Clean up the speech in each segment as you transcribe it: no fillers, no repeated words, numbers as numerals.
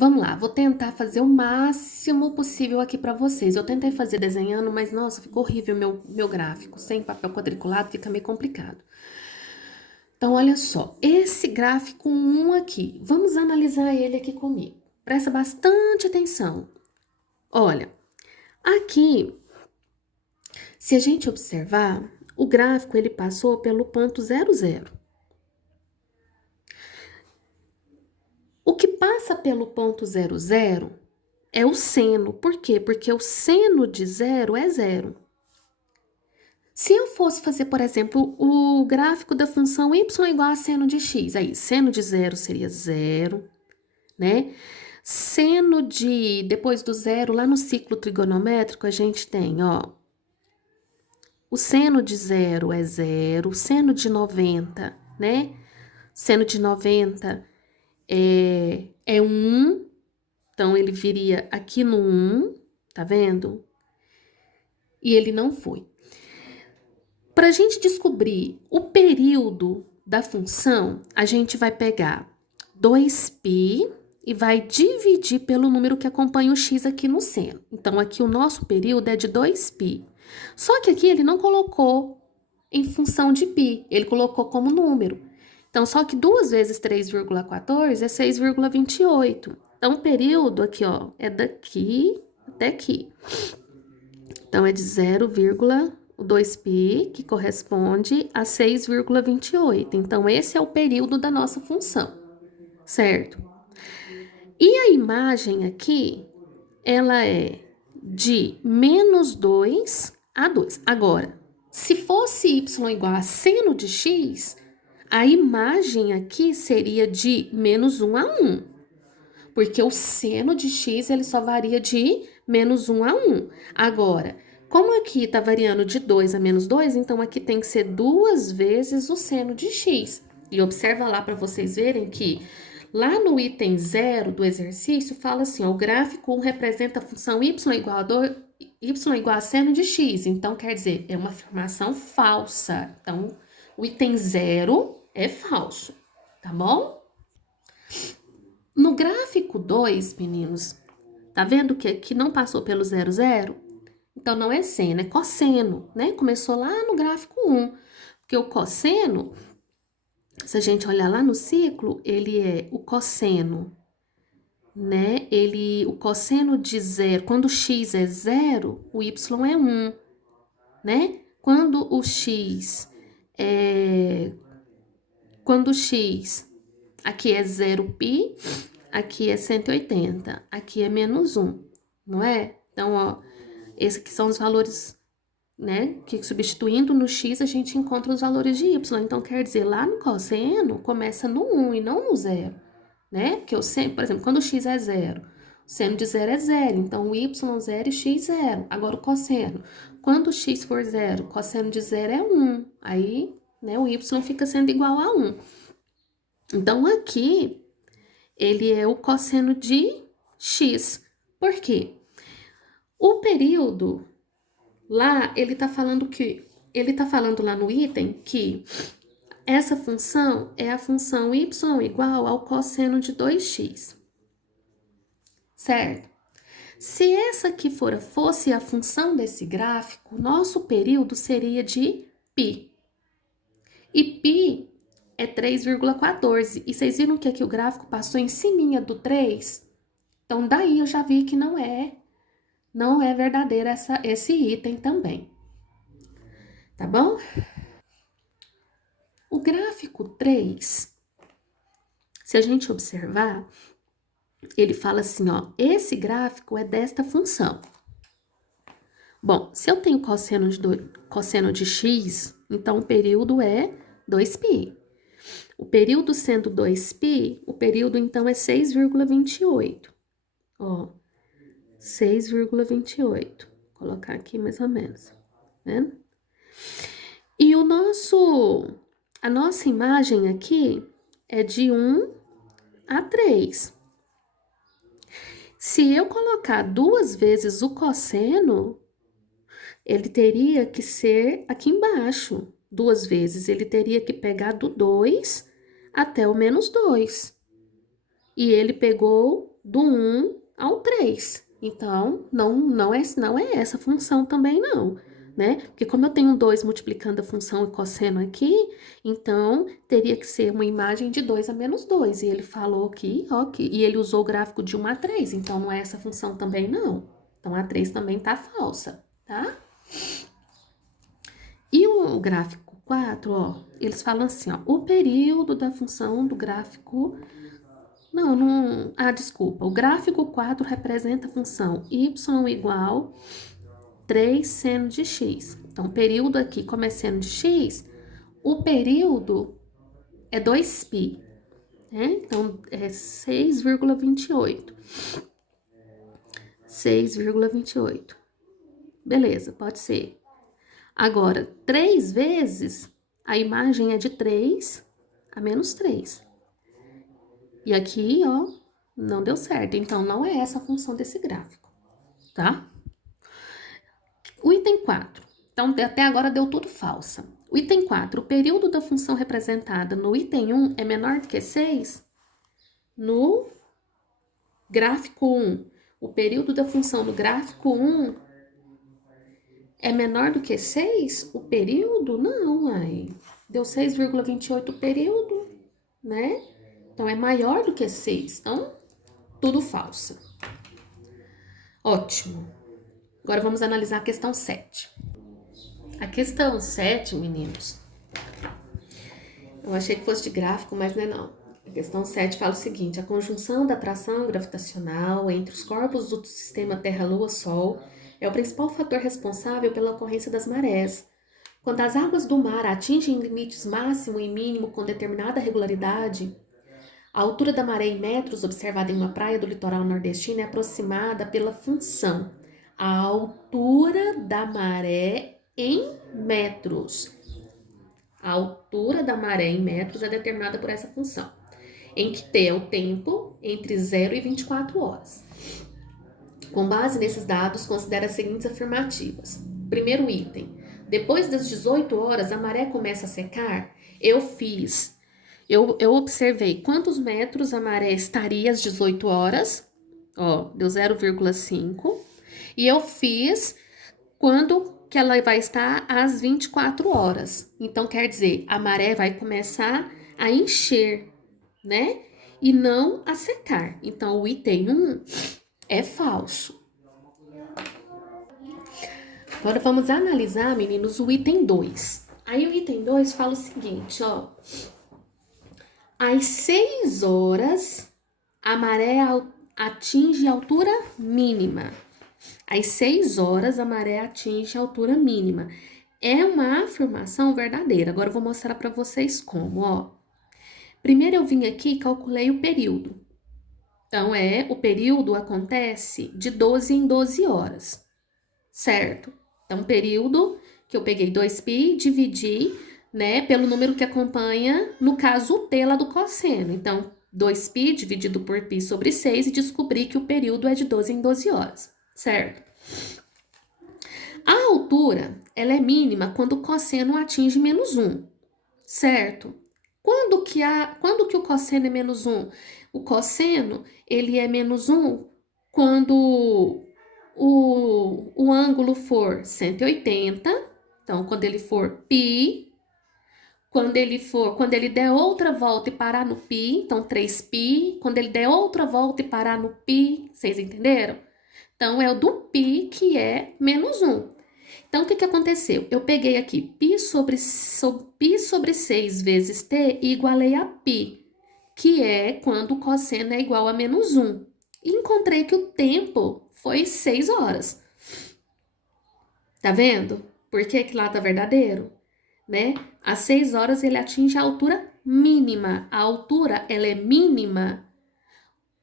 Vamos lá, vou tentar fazer o máximo possível aqui para vocês. Eu tentei fazer desenhando, mas nossa, ficou horrível meu gráfico. Sem papel quadriculado fica meio complicado. Então, olha só, esse gráfico 1 aqui, vamos analisar ele aqui comigo. Presta bastante atenção. Olha, aqui, se a gente observar, o gráfico ele passou pelo ponto 00. O que passa pelo ponto 00 é o seno. Por quê? Porque o seno de zero é zero. Se eu fosse fazer, por exemplo, o gráfico da função y igual a seno de x, aí seno de zero seria zero, né? Seno de, depois do zero, lá no ciclo trigonométrico, a gente tem, ó, o seno de zero é zero, o seno de 90, né? Seno de 90 é 1, então ele viria aqui no 1, tá vendo? E ele não foi. Para a gente descobrir o período da função, a gente vai pegar 2π e vai dividir pelo número que acompanha o x aqui no seno. Então, aqui o nosso período é de 2π. Só que aqui ele não colocou em função de π, ele colocou como número. Então, só que 2 vezes 3,14 é 6,28. Então, o período aqui, ó, é daqui até aqui. Então, é de 0,2π, que corresponde a 6,28. Então, esse é o período da nossa função, certo? E a imagem aqui, ela é de menos 2 a 2. Agora, se fosse y igual a seno de x, a imagem aqui seria de menos 1 a 1. Porque o seno de x ele só varia de menos 1 a 1. Agora, como aqui está variando de 2 a menos 2, então aqui tem que ser 2 vezes o seno de x. E observa lá para vocês verem que lá no item 0 do exercício fala assim, ó, o gráfico 1 representa a função y igual a seno de x. Então, quer dizer, é uma afirmação falsa. Então, o item 0 é falso, tá bom? No gráfico 2, meninos, tá vendo que aqui não passou pelo 00? Então, não é seno, é cosseno, né? Começou lá no gráfico 1. Porque o cosseno, se a gente olhar lá no ciclo, ele é o cosseno, né? O cosseno de zero, quando o x é 0, o y é 1, né? Quando o x aqui é 0π, aqui é 180, aqui é menos 1, não é? Então, ó, esses aqui são os valores, né? Que substituindo no x a gente encontra os valores de y. Então, quer dizer, lá no cosseno começa no 1 e não no 0, né? Porque eu sempre, por exemplo, quando o x é 0, o seno de 0 é 0, então o y 0 e x 0. Agora o cosseno, quando o x for 0, o cosseno de 0 é 1, aí, né, o y fica sendo igual a 1. Então, aqui, ele é o cosseno de x. Por quê? O período, lá, ele tá falando lá no item que essa função é a função y igual ao cosseno de 2x, certo? Se essa aqui fosse a função desse gráfico, nosso período seria de π. E π é 3,14. E vocês viram que aqui o gráfico passou em cima do 3? Então, daí eu já vi que não é verdadeiro esse item também. Tá bom? O gráfico 3, se a gente observar, ele fala assim, ó, esse gráfico é desta função. Bom, se eu tenho cosseno de x, então o período é 2π. O período sendo 2π, o período então é 6,28. Ó, 6,28. Vou colocar aqui mais ou menos, né? E a nossa imagem aqui é de 1 a 3. Se eu colocar 2 vezes o cosseno, ele teria que ser aqui embaixo. 2 vezes, ele teria que pegar do 2 até o menos 2. E ele pegou do 1 ao 3. Então, não é essa função também, não, né? Porque como eu tenho 2 multiplicando a função e cosseno aqui, então teria que ser uma imagem de 2 a menos 2. E ele falou aqui, ó, e ele usou o gráfico de 1 a 3, então não é essa função também, não. Então, a 3 também tá falsa, tá? E o gráfico 4, ó, eles falam assim, ó, o período da função do gráfico... Não... Ah, desculpa. O gráfico 4 representa a função y igual 3 seno de x. Então, o período aqui, como é seno de x, o período é 2π, né? Então, é 6,28. 6,28. Beleza, pode ser. Agora, 3 vezes, a imagem é de 3 a menos 3. E aqui, ó, não deu certo. Então, não é essa a função desse gráfico, tá? O item 4. Então, até agora deu tudo falsa. O item 4. O período da função representada no item 1 é menor do que 6? No gráfico 1. O período da função no gráfico 1 é menor do que 6? O período? Não, mãe. Deu 6,28 o período, né? Então, é maior do que 6. Então, tudo falso. Ótimo. Agora, vamos analisar a questão 7. A questão 7, meninos, eu achei que fosse de gráfico, mas não é não. A questão 7 fala o seguinte: a conjunção da atração gravitacional entre os corpos do sistema Terra-Lua-Sol é o principal fator responsável pela ocorrência das marés. Quando as águas do mar atingem limites máximo e mínimo com determinada regularidade, a altura da maré em metros observada em uma praia do litoral nordestino é aproximada pela função. A altura da maré em metros. A altura da maré em metros é determinada por essa função, em que T é o tempo entre 0 e 24 horas. Com base nesses dados, considere as seguintes afirmativas. Primeiro item. Depois das 18 horas, a maré começa a secar? Eu observei quantos metros a maré estaria às 18 horas. Ó, deu 0,5. E eu fiz quando que ela vai estar às 24 horas. Então, quer dizer, a maré vai começar a encher, né? E não a secar. Então, o item 1 é falso. Agora, vamos analisar, meninos, o item 2. Aí, o item 2 fala o seguinte, ó. Às 6 horas, a maré atinge a altura mínima. Às 6 horas, a maré atinge a altura mínima. É uma afirmação verdadeira. Agora eu vou mostrar para vocês como, ó. Primeiro eu vim aqui e calculei o período. Então, o período acontece de 12 em 12 horas, certo? Então, período que eu peguei 2π, dividi, né, pelo número que acompanha, no caso, o t lá do cosseno. Então, 2π dividido por π sobre 6 e descobri que o período é de 12 em 12 horas, certo? A altura, ela é mínima quando o cosseno atinge menos 1, certo? Quando que o cosseno é menos 1? O cosseno, ele é menos 1 quando o ângulo for 180, então, quando ele for π, quando ele der outra volta e parar no π, então 3π, quando ele der outra volta e parar no π, vocês entenderam? Então, é o do π que é menos 1. Então, o que aconteceu? Eu peguei aqui π sobre 6 vezes t e igualei a π, que é quando o cosseno é igual a menos 1. E encontrei que o tempo foi 6 horas. Tá vendo? Por que lá tá verdadeiro? Né? Às 6 horas ele atinge a altura mínima. A altura, ela é mínima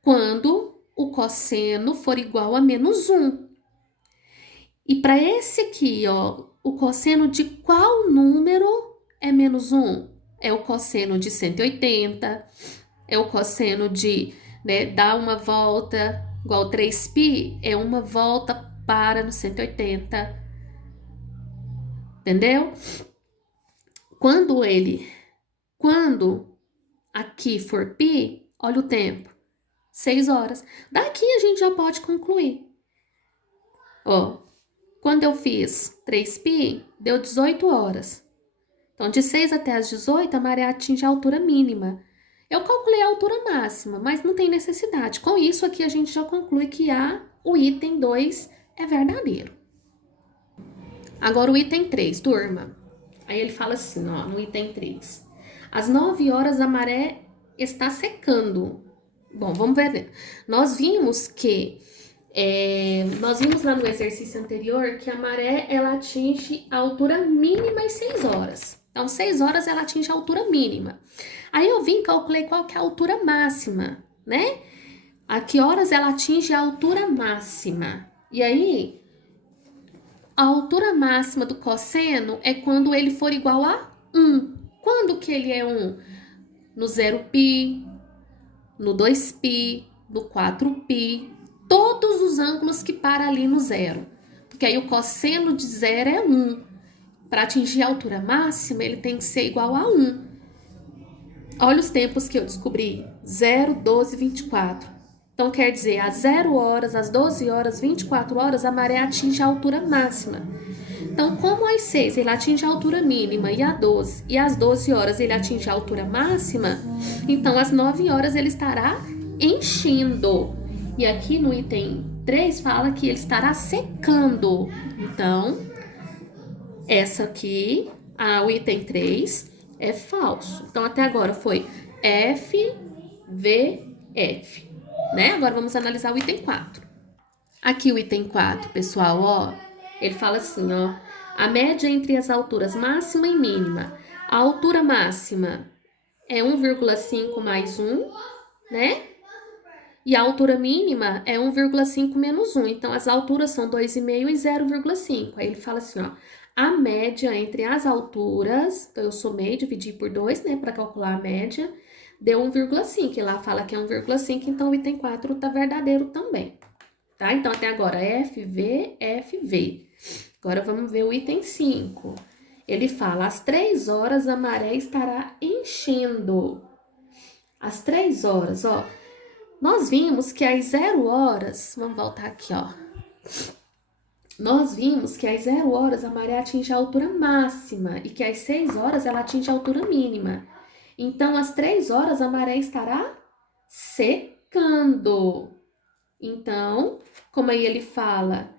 quando o cosseno for igual a menos 1. E para esse aqui, ó, o cosseno de qual número é menos 1? É o cosseno de 180, é o cosseno de, né, dar uma volta, igual 3π, é uma volta para no 180, entendeu? Quando aqui for π, olha o tempo, 6 horas. Daqui a gente já pode concluir. Ó, quando eu fiz 3π, deu 18 horas. Então, de 6 até as 18, a maré atinge a altura mínima. Eu calculei a altura máxima, mas não tem necessidade. Com isso aqui, a gente já conclui que o item 2 é verdadeiro. Agora, o item 3, turma. Aí ele fala assim, ó, no item 3. Às 9 horas, a maré está secando. Bom, vamos ver. Nós vimos lá no exercício anterior que a maré, ela atinge a altura mínima às 6 horas. Então, 6 horas ela atinge a altura mínima. Aí eu vim e calculei qual que é a altura máxima, né? A que horas ela atinge a altura máxima. E aí, a altura máxima do cosseno é quando ele for igual a 1. Quando que ele é 1? No 0π, no 2π, no 4π, todos os ângulos que param ali no zero. Porque aí o cosseno de zero é 1. Para atingir a altura máxima, ele tem que ser igual a 1. Olha os tempos que eu descobri. 0, 12, 24. Então, quer dizer, às 0 horas, às 12 horas, 24 horas, a maré atinge a altura máxima. Então, como às 6 ele atinge a altura mínima e às 12 horas ele atinge a altura máxima, então às 9 horas ele estará enchendo. E aqui no item 3 fala que ele estará secando. Então, essa aqui, o item 3 é falso. Então, até agora foi F, V, F, né? Agora vamos analisar o item 4. Aqui o item 4, pessoal, ó, ele fala assim, ó, a média entre as alturas máxima e mínima. A altura máxima é 1,5 mais 1, né? E a altura mínima é 1,5 menos 1. Então, as alturas são 2,5 e 0,5. Aí ele fala assim, ó, a média entre as alturas, então eu somei, dividi por 2, né, para calcular a média, deu 1,5. E lá fala que é 1,5, então o item 4 tá verdadeiro também. Tá? Então, até agora, F, V, F, V. Agora, vamos ver o item 5. Ele fala, às 3 horas a maré estará enchendo. Às 3 horas, ó. Nós vimos que às 0 horas, vamos voltar aqui, ó. Nós vimos que às 0 horas a maré atinge a altura máxima e que às 6 horas ela atinge a altura mínima. Então, às 3 horas a maré estará secando. Então, como aí ele fala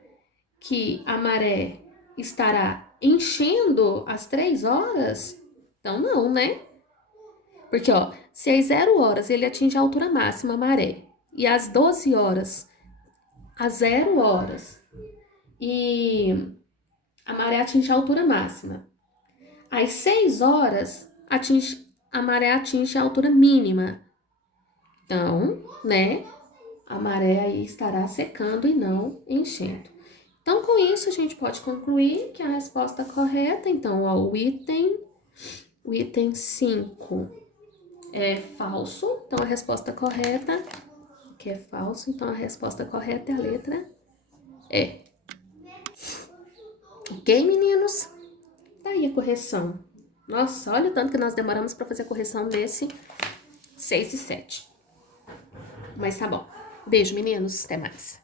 que a maré estará enchendo às 3 horas, então não, né? Porque, ó, se às 0 horas ele atinge a altura máxima, a maré, e às 12 horas, às 0 horas, e a maré atinge a altura máxima. Às 6 horas, a maré atinge a altura mínima. Então, né? A maré aí estará secando e não enchendo. Então, com isso, a gente pode concluir que a resposta correta, então, ó, o item 5 é falso, então a resposta correta, que é falso, então a resposta correta é a letra E. Ok, meninos? Tá aí a correção. Nossa, olha o tanto que nós demoramos para fazer a correção desse 6 e 7. Mas tá bom. Beijo, meninos. Até mais.